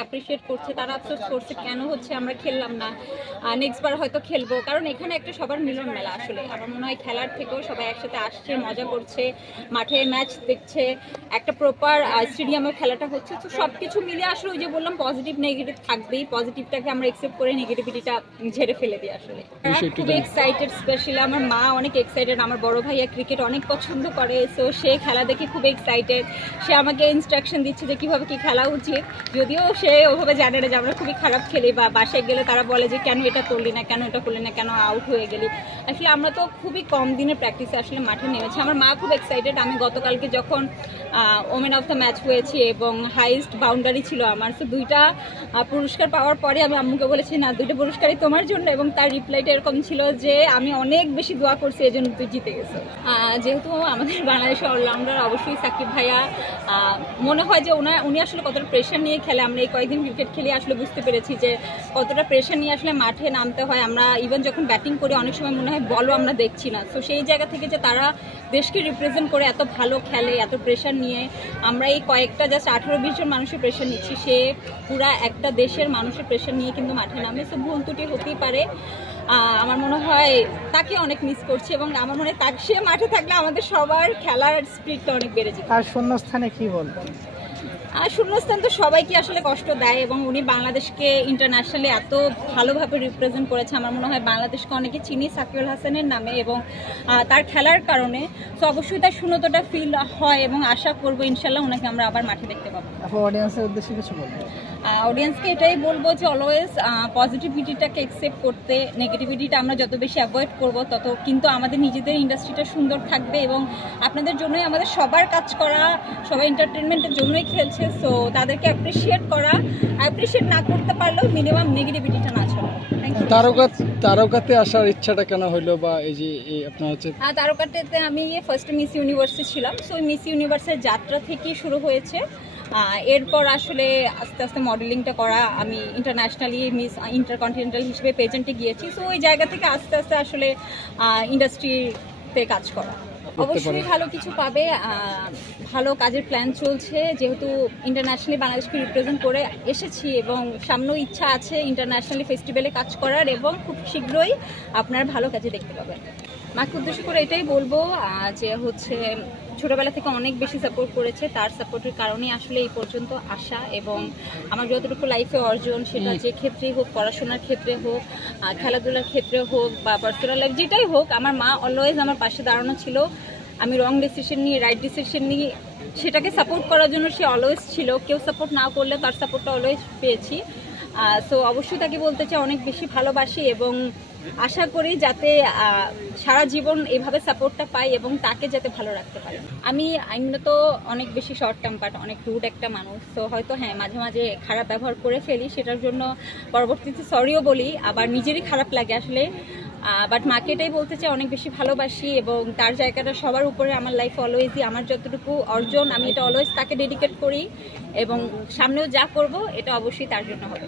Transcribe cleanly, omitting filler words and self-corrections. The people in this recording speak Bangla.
অ্যাপ্রিশিয়েট করছে, তারা আফসোস করছে কেন হচ্ছে আমরা খেললাম না, নেক্সট বার হয়তো খেলবো। কারণ এখানে একটা সবার মিলন মেলা, আসলে আমার মনে হয় খেলার থেকেও সবাই একসাথে আসছে, মজা করছে, মাঠে ম্যাচ দেখছে, একটা প্রপার স্টেডিয়ামের খেলাটা হচ্ছে। তো সব কিছু মিলে আসলে ওই যে বললাম পজিটিভ নেগেটিভ থাকবেই, পজিটিভটাকে আমরা একসেপ্ট করে নেগেটিভিটিটা ঝেড়ে ফেলে দিই। আসলে খুব এক্সাইটেড, স্পেশালি আমার মা অনেক এক্সাইটেড, আমার বড় ভাইয়া ক্রিকেট অনেক পছন্দ করে, সো সে খেলা দেখে খুব এক্সাইটেড। সে আমাকে ইনস্ট্রাকশন দিচ্ছে যে কীভাবে কী খেলা উচিত, যদিও সে ওভাবে জানে না যে আমরা খুবই খারাপ খেলি, বা বাসায় গেলে তারা বলে যে কেন এটা করলি না, কেন এটা করলি না, কেন আউট হয়ে গেলি। আসলে আমরা তো খুবই কম দিনের প্র্যাকটিসে আসলে মাঠে নেমেছি। আমার মা খুব এক্সাইটেড। আমি গতকালকে যখন ওমেন অফ দ্য ম্যাচ হয়েছি এবং হাইয়েস্ট বাউন্ডারি ছিল আমার, তো দুইটা পুরস্কার পাওয়ার পরে আমি আম্মুকে বলেছি না, দুইটা পুরস্কারই তোমার জন্য, এবং তার রিপ্লাইটা এরকম ছিল যে আমি অনেক বেশি দোয়া করছি এই জন্য তুই জিতে গেছো। যেহেতু আমাদের বাংলাদেশের অলরাউন্ডার অবশ্যই সাকিব ভাইয়া, মনে হয় যে উনি আসলে কতটা প্রেশার নিয়ে খেলে। আমরা এই কয়েকদিন ক্রিকেট খেলে আসলে বুঝতে পেরেছি যে কতটা প্রেশার নিয়ে আসলে মাঠে নামতে হয়। আমরা ইভেন যখন ব্যাটিং করি অনেক সময় মনে হয় বলও আমরা দেখছি না। তো সেই জায়গা থেকে যে তারা দেশকে রিপ্রেজেন্ট করে এত ভালো খেলে, এত প্রেশার নিয়ে, আমরা এই কয়েকটা জাস্ট 18-20 জন মানুষের প্রেশার নিচ্ছি, সে পুরা একটা দেশের মানুষের প্রেশার নিয়ে কিন্তু মাঠে নামে। তো ভুল ত্রুটি হতেই পারে। আমার মনে হয় তাকে অনেক মিস করছি, এবং আমার মনে হয় সে মাঠে থাকলে আমাদের সবার খেলার স্পিডটা অনেক বেড়ে যেত। আর শূন্যস্থানে কি বলবেন? শূন্যস্থান তো সবাইকে আসলে কষ্ট দেয়, এবং উনি বাংলাদেশকে ইন্টারন্যাশনালি এত ভালোভাবে রিপ্রেজেন্ট করেছে। আমার মনে হয় বাংলাদেশকে অনেকে চিনি সাকিউল হাসানের নামে এবং তার খেলার কারণে। তো অবশ্যই তার শূন্যতাটা ফিল হয়, এবং আশা করবো ইনশাল্লাহ ওনাকে আমরা আবার মাঠে দেখতে পাবো। অডিয়েন্সের উদ্দেশ্যে কিছু বলবেন? অডিয়েন্সকে এটাই বলবো যে অলওয়েজ পজিটিভিটিটাকে অ্যাকসেপ্ট করতে, নেগেটিভিটিটা আমরা যত বেশি অ্যাভয়েড করবো তত কিন্তু আমাদের নিজেদের ইন্ডাস্ট্রিটা সুন্দর থাকবে, এবং আপনাদের জন্যই আমাদের সবার কাজ করা, সবাই এন্টারটেনমেন্টের জন্যই খেলছে। সো তাদেরকে অ্যাপ্রিসিয়েট করা, অ্যাপ্রিসিয়েট না করতে পারলেও মিনিমাম নেগেটিভিটিটা না ছড়ানো। তারকাতে আসার ইচ্ছাটা কেন হইলো, বা এই যে আপনার হচ্ছে তারকাতে আমি ফার্স্ট মিস ইউনিভার্সে ছিলাম। সো মিস ইউনিভার্সের যাত্রা থেকেই শুরু হয়েছে। এরপর আসলে আস্তে আস্তে মডেলিংটা করা, আমি ইন্টারন্যাশনালি মিস ইন্টারকন্টিনেন্টাল হিসেবে পেজেন্টে গিয়েছি। সো ওই জায়গা থেকে আস্তে আস্তে আসলে ইন্ডাস্ট্রিতে কাজ করা। অবশ্যই ভালো কিছু পাবে, ভালো কাজের প্ল্যান চলছে, যেহেতু ইন্টারন্যাশনালি বাংলাদেশকে রিপ্রেজেন্ট করে এসেছি, এবং সামনেও ইচ্ছা আছে ইন্টারন্যাশনালি ফেস্টিভ্যালে কাজ করার, এবং খুব শীঘ্রই আপনার ভালো কাজে দেখতে পাবেন। মাকে উদ্দেশ্য করে এটাই বলবো যে হচ্ছে ছোটবেলা থেকে অনেক বেশি সাপোর্ট করেছে, তার সাপোর্টের কারণেই আসলে এই পর্যন্ত আসা, এবং আমার যতটুকু লাইফে অর্জন, সেটা যে ক্ষেত্রেই হোক, পড়াশোনার ক্ষেত্রে হোক, খেলাধুলার ক্ষেত্রে হোক, বা পার্সোনাল লাইফ যেটাই হোক, আমার মা অলওয়েজ আমার পাশে দাঁড়ানো ছিল। আমি রং ডিসিশন নিয়ে, রাইট ডিসিশন নিয়ে, সেটাকে সাপোর্ট করার জন্য সে অলওয়েজ ছিল। কেউ সাপোর্ট না করলে তার সাপোর্টটা অলওয়েজ পেয়েছি। সো অবশ্যই তাকে বলতে চাই অনেক বেশি ভালোবাসি, এবং আশা করি যাতে সারা জীবন এভাবে সাপোর্টটা পাই, এবং তাকে যাতে ভালো রাখতে পারি। আমি তো অনেক বেশি শর্ট টার্ম, অনেক রুড একটা মানুষ। তো হয়তো হ্যাঁ, মাঝে মাঝে খারাপ ব্যবহার করে ফেলি, সেটার জন্য পরবর্তীতে সরিও বলি, আবার নিজেরই খারাপ লাগে আসলে। বাট মাকে এটাই বলতে চাই অনেক বেশি ভালোবাসি, এবং তার জায়গাটা সবার উপরে আমার লাইফে অলওয়েজই। আমার যতটুকু অর্জন আমি এটা অলওয়েজ তাকে ডেডিকেট করি, এবং সামনেও যা করব এটা অবশ্যই তার জন্য হবে।